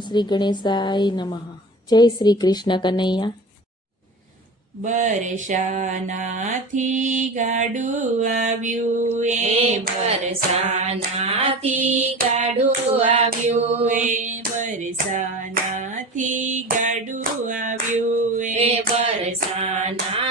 શ્રી ગણેશાય નમઃ. જય શ્રી કૃષ્ણ કનૈયા. બરસાનાથી ગાડું આવ્યું એ બરસાનાથી ગાડું આવ્યું એ બરસાનાથી ગાડું આવ્યું એ બરસાનાથી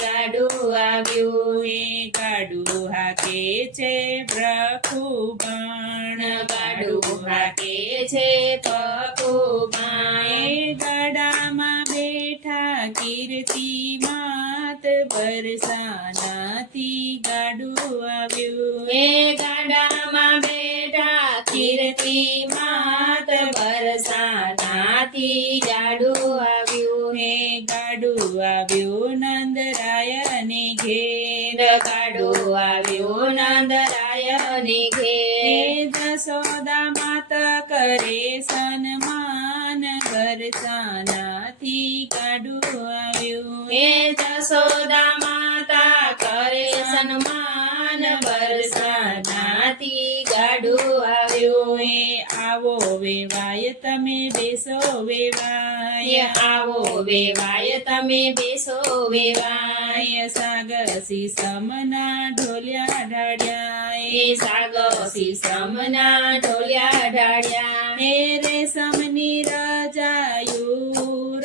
ગાડું આવ્યું એ ગાડું હાકે છે પ્રભુબાણ ગાડું હાકે છે પ્રભુબાણ એ ગાડામાં બેઠા કીર્તિ માત બરસાનાથી ગાડું આવ્યું એ ગાડામાં બેઠા કીર્તિ માત બરસાનાથી ગાડું આવ્યું હે ગાડું આવ્યું નંદરાયને ઘેર ગાડું આવ્યું નંદરાયને ઘેર જશોદા માત કરે સન્માન બરસાનાથી ગાડું આવ્યું હે જશોદા માતા કરે સન્માન બરસાનાથી ગાડું આવ્યું હે આવો વેવાય તમે બેસો વેવાય આવો વેવાય તમે બેસો વેવાય સાગસી સમના ઢોલિયા ઢાળ્યા એ સાગસી સમના ઢોલિયા ઢાળ્યા હે રેશમની રજાયું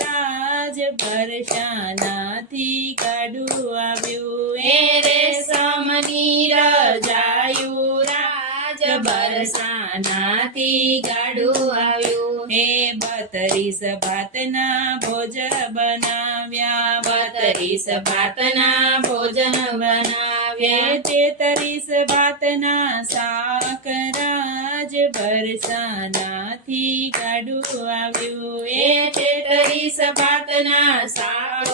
રાજ બરસાનાથી ગાડું આવ્યું હે રેશમની રજાયું રાજ બરસાનાથી ગાડું આવ્યું હે 32 ભાતના ભોજ બનાવ્યા 32 ભાતના ભોજન બનાવ્યા 33 ભાતના શાક રાજ બરસાનાથી ગાડું આવ્યું એ 33 ભાતના શાક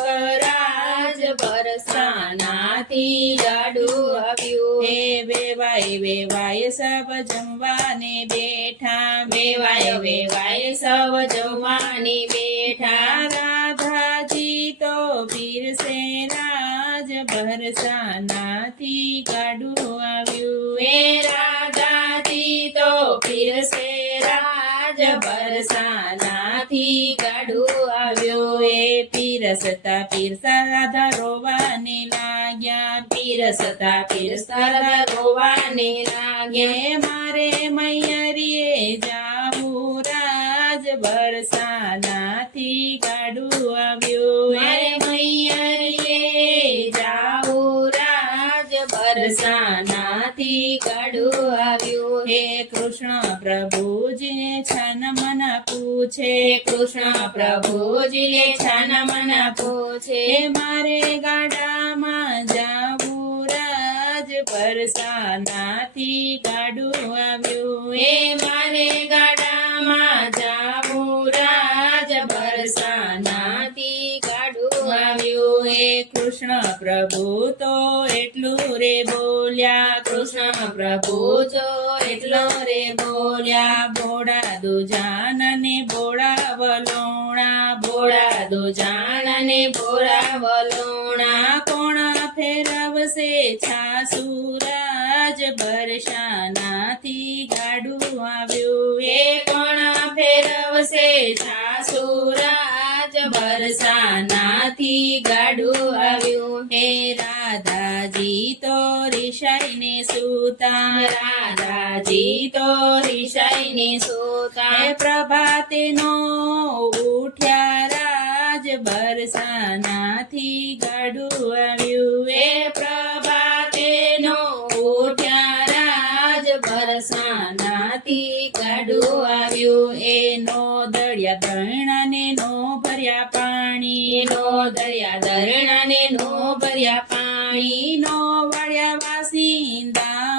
રાજ બરસાનાથી ગાડું આવ્યું હે વેવાય વેવાય સબ જમવાને બેઠા વેવાય વેવાય સબ જમવાને બેઠા રાધાજી તો પીરસે રાજ બરસાનાથી ગાડું આવ્યું હે રાધાજી તો પીરસે રાજ બરસાનાથી ગાડું આવ્યું હે પીરસતા પીરસા રાધા રોવાને લાગ્યા પીરસતા પીરસતા રાધા રોવાને લાગ્યા મારે મૈયરીએ જાવું રાજ બરસાનાથી ગાડું આવ્યું મારે મૈયરીએ જાવું રાજ બરસાનાથી ગાડું આવ્યું હે કૃષ્ણ પ્રભુજીને છન મન પૂછે કૃષ્ણ પ્રભુજીને છન મન પૂછે મારે ગાડામાં જાવું રાજ બરસાનાથી ગાડું આવ્યું હે મારે ગાડામાં જાવું રાજ બરસાનાથી ગાડું આવ્યું હે કૃષ્ણ પ્રભુ તો એટલું રે બોલ્યા કૃષ્ણ પ્રભુ તો એટલો રે બોલ્યા બોડા દુજાન ને બોડા વલોણા બોડા દુજાન ને બોડા વલોણા કોણ ફેરવશે છાસુરાજ બરસાનાથી ગાડું આવ્યું એ કોણ ફેરવશે છાસુરાજ બરસાનાથી ગાડું આવ્યું હે રાધાજી તો રિશાઈને સૂતા રાધાજી તો રિશાઈને સૂતા હે પ્રભાતે નો ઉઠ્યા રાજ બરસાનાથી ગાડું આવ્યું હે પ્રભાતે નો ઉઠ્યા રાજ બરસાનાથી ગાડું આવ્યું એનો દરિયા દરણાને નો ભર્યા પાણી નો દરિયા દરણાને નો ભર્યા પાણી નો વાળ્યા વાસિંદા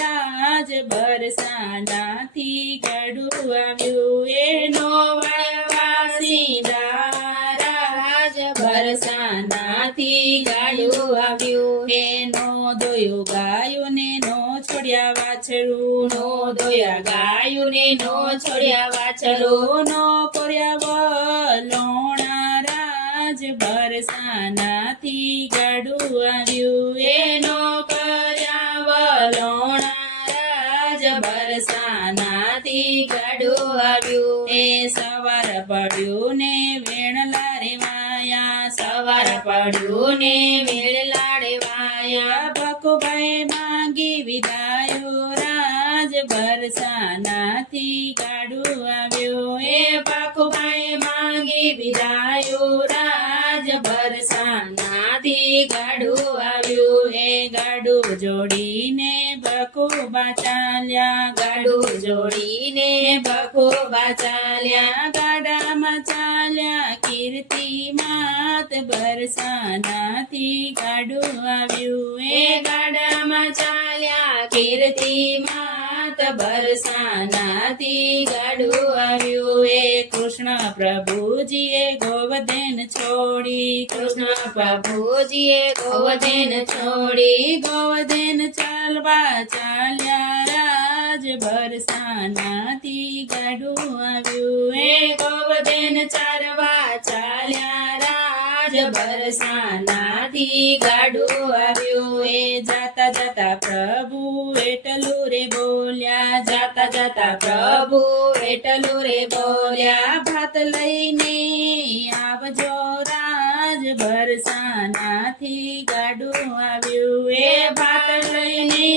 રાજ બરસાનાથી ગાડું આવ્યું એનો વાળ્યા વાસિંદા રાજ બરસાનાથી ગાડું આવ્યું એનો દોયો ગાયું ને નો છોડ્યા વાછરું નો દોયા ગાયું ને નો છોડ્યા વાછરું નો કર્યા વલોણા રાજ બરસાનાથી ગાડું આવ્યું એનો કર્યા વલોણા રાજ બરસાનાથી ગાડું આવ્યું એ સવાર પડ્યું ને વેણલા રે વાયા સવાર પડ્યું ને વેણલા રે વાયા ભકુભાઈ માંગી વિદાયો રાજ બરસાનાથી ગાડું આવ્યું એ ભકુભાઈ માંગી વિદાયો રાજ બરસાનાથી ગાડું આવ્યું એ ગાડું જોડીને ભકુબા ચાલ્યા ગાડું જોડીને ભકુબા ચાલ્યા ગાડામાં ચાલ્યા કીર્તિ માત બરસાનાથી ગાડું આવ્યું એ ગાડામાં ચાલ્યા કીર્તિ માત બરસાનાથી ગાડું આવ્યું એ કૃષ્ણ પ્રભુજીએ ગોવર્ધન છોડી કૃષ્ણ પ્રભુજીએ ગોવર્ધન છોડી ગોવર્ધન ચાલવા ચાલ્યા રાજ બરસાનાથી ગાડું આવ્યું એ ગોવર્ધન ચારવા ચાલ્યા રાજ બરસાનાથી ગાડું આવ્યું એ જાતા જાતા પ્રભુ એટલું રે બોલ્યા જાતા જાતા પ્રભુ એટલું રે બોલ્યા ભાત લઈને આવજો રાજ બરસાનાથી ગાડું આવ્યું એ ભાત લઈને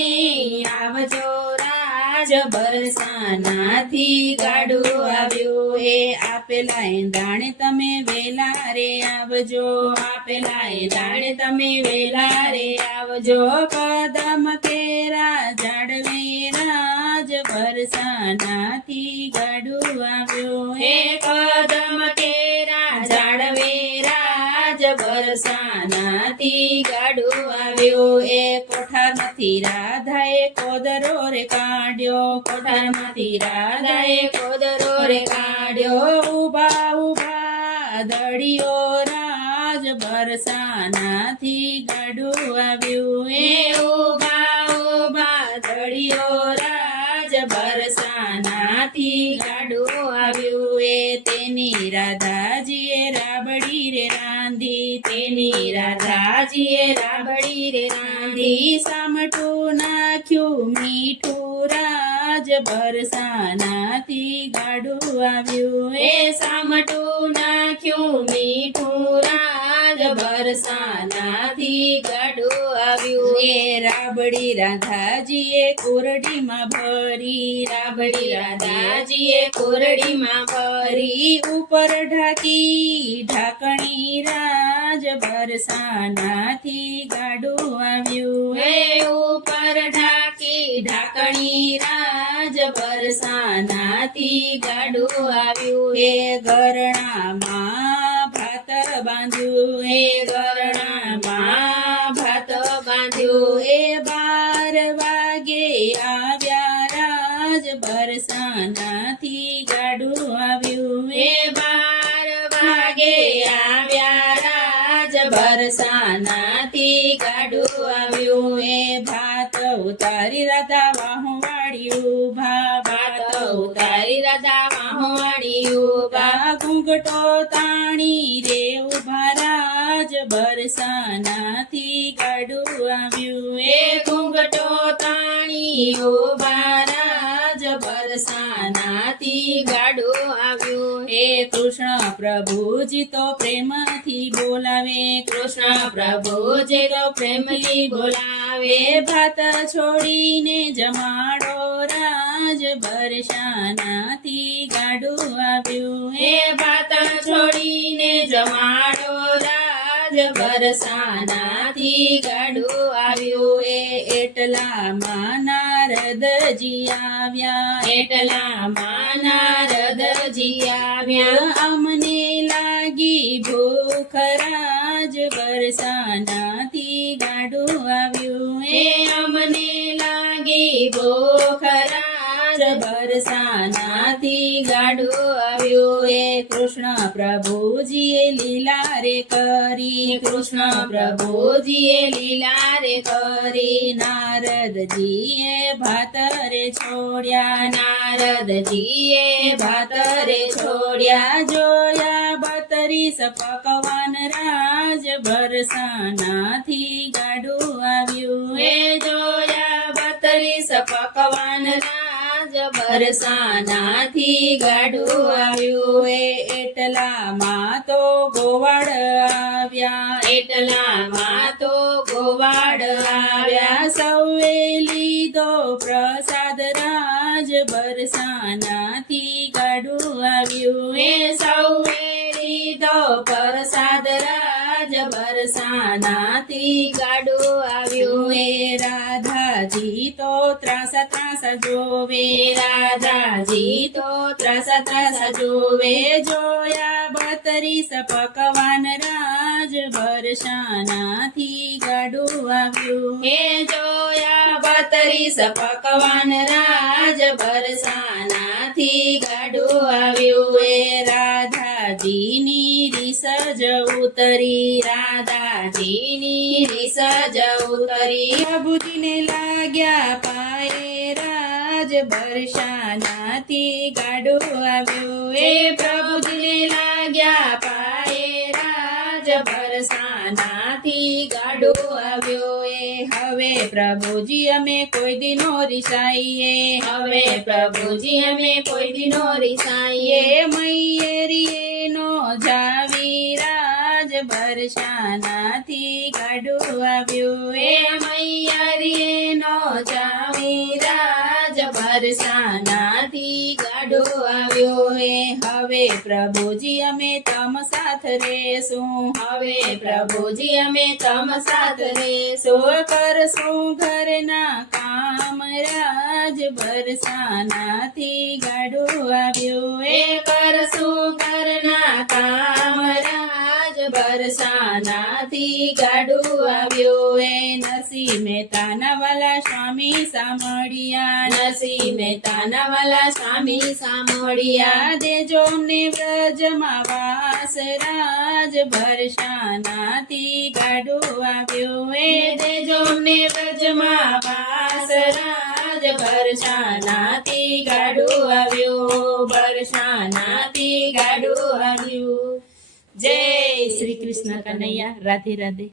આવજો રાજ બરસાનાથી ગાડું આવ્યું એ આપેલા એંધાણે તમે વેલા રે આવજો આપેલા એંધાણે તમે વેલા રે આવજો કદમ કેરા જાડવે રાજ બરસાનાથી ગાડું આવ્યું એ કદમ કેરા જાડવે રાજ બરસાનાથી ગાડું આવ્યું એ કોઠારમાંથી રાધાએ કોદરો રે કાઢ્યો કોઠારમાંથી રાધાએ કોદરો રે કાઢ્યો ઉભા ઉભા દળિયો રાજ બરસાનાથી ગાડું આવ્યું એ ઉભા ઉભા દળિયો રાજ બરસાનાથી ગાડું આવ્યું એ તેની રાધાજીએ રાબડી રે રાંધી તેની રાધાજીએ રાબડી રે રાંધી સામટું નાખ્યું મીઠું રાજ બરસાનાથી ગાડું આવ્યું એ સામટું નાખ્યું મીઠું રાજ બરસાનાથી ગાડું આવ્યું એ રાબડી રાધાજીએ કોરડીમાં ભરી રાબડી રાધાજીએ કોરડીમાં ભરી ઉપર ઢાંકી ઢાંકણી રાજ બરસાનાથી ગાડું આવ્યું એ ઉપર ઢાંકી ઢાંકણી રાજ બરસાનાથી ગાડું આવ્યું એ ગરણામાં ભાત બાંધ્યું એ ગરણામાં ભાત બાંધ્યું એ 12 વાગે આવ્યા રાજ બરસાનાથી ગાડું આવ્યું એ 12 વાગે આવ્યા રાજ બરસાનાથી ગાડું આવ્યું એ ભાત ઉતારી રાધા વાહવાડી ઊભા ભાત ઉતારી રાધા વાહવાડી ઊભા ઘૂંઘટો તાણી રે ઊભા રાજ બરસાનાથી ગાડું આવ્યું એ ઘૂંઘટો તાણી ઊભા રાજ બરસાનાથી ગાડું આવ્યું એ કૃષ્ણ પ્રભુજી તો પ્રેમથી બોલાવે કૃષ્ણ પ્રભુજી તો પ્રેમથી બોલાવે ભાત છોડીને જમાડો રાજ બરસાનાથી ગાડું આવ્યું એ ભાત છોડીને જમાડો રાજ બરસાનાથી ગાડું આવ્યું એ એટલામાં નારદજી આવ્યા એટલામાં નારદજી આવ્યા અમને લાગી ભૂખ રાજ બરસાનાથી ગાડું આવ્યું એ અમને લાગી ભૂખ રાજ બરસાનાથી ગાડું આવ્યું એ કૃષ્ણ પ્રભુજીએ લીલા રે કરી કૃષ્ણ પ્રભુજીએ લીલા રે કરી નારદજીએ ભાતરે છોડ્યા નારદજીએ ભાતરે છોડ્યા જોયા 32 પકવાન રાજ બરસાનાથી ગાડું આવ્યું એ જોયા 32 પકવાન રાજ બરસાનાથી ગાડું આવ્યું એટલામાં તો ગોવાળ આવ્યા એટલામાં તો ગોવાળ આવ્યા સૌએ લીધો પ્રસાદ રાજ બરસાનાથી ગાડું આવ્યું સૌએ લીધો પ્રસાદ રાજ બરસાનાથી ગાડું આવ્યું રાધાજી તો ત્રાસા ત્રાસા જોવે રાધાજી તો ત્રાસા જોવે જોયા 32 પકવાન રાજ બરસાનાથી ગાડું આવ્યું જોયા 32 પકવાન રાજ બરસાનાથી ગાડું આવ્યું રાધાજીની રીસ જ ઉતરી રાધાજીની રીસ જ ઉતરી પ્રભુજીને લાગ્યા પાયે રાજ બરસાનાથી ગાડું આવ્યું પ્રભુજીને લાગ્યા પાયે રાજ બરસાનાથી ગાડું આવ્યું હવે પ્રભુજી અમે કોઈ દિનો રીસાઈએ હવે પ્રભુજી અમે કોઈ દિનો રીસાઈએ મૈયરીએ નો જાવી રાજ બરસાનાથી ગાડું આવ્યું મૈયરીએ નો જાવી રાજ બરસાનાથી ગાડું આવ્યું હવે પ્રભુજી અમે તમ સાથ રેશું હવે પ્રભુજી અમે તમ સાથ રેશું કરશું ઘરના કામ રાજ બરસાનાથી ગાડું આવ્યું કરશું ઘરના કામ રાજ બરસાનાથી ગાડું આવ્યું નરસિંહ મહેતાના વાલા સ્વામી સામળિયા નરસિંહ મહેતાના વાલા સ્વામી સામળિયા દેજો ને વ્રજમાં વાસ રાજ બરસાનાથી ગાડું આવ્યું દેજો ને વ્રજમાં વાસ રાજ બરસાનાથી ગાડું આવ્યું બરસાનાથી ગાડું આવ્યું જય શ્રી કૃષ્ણ કનૈયા રાધે રાધે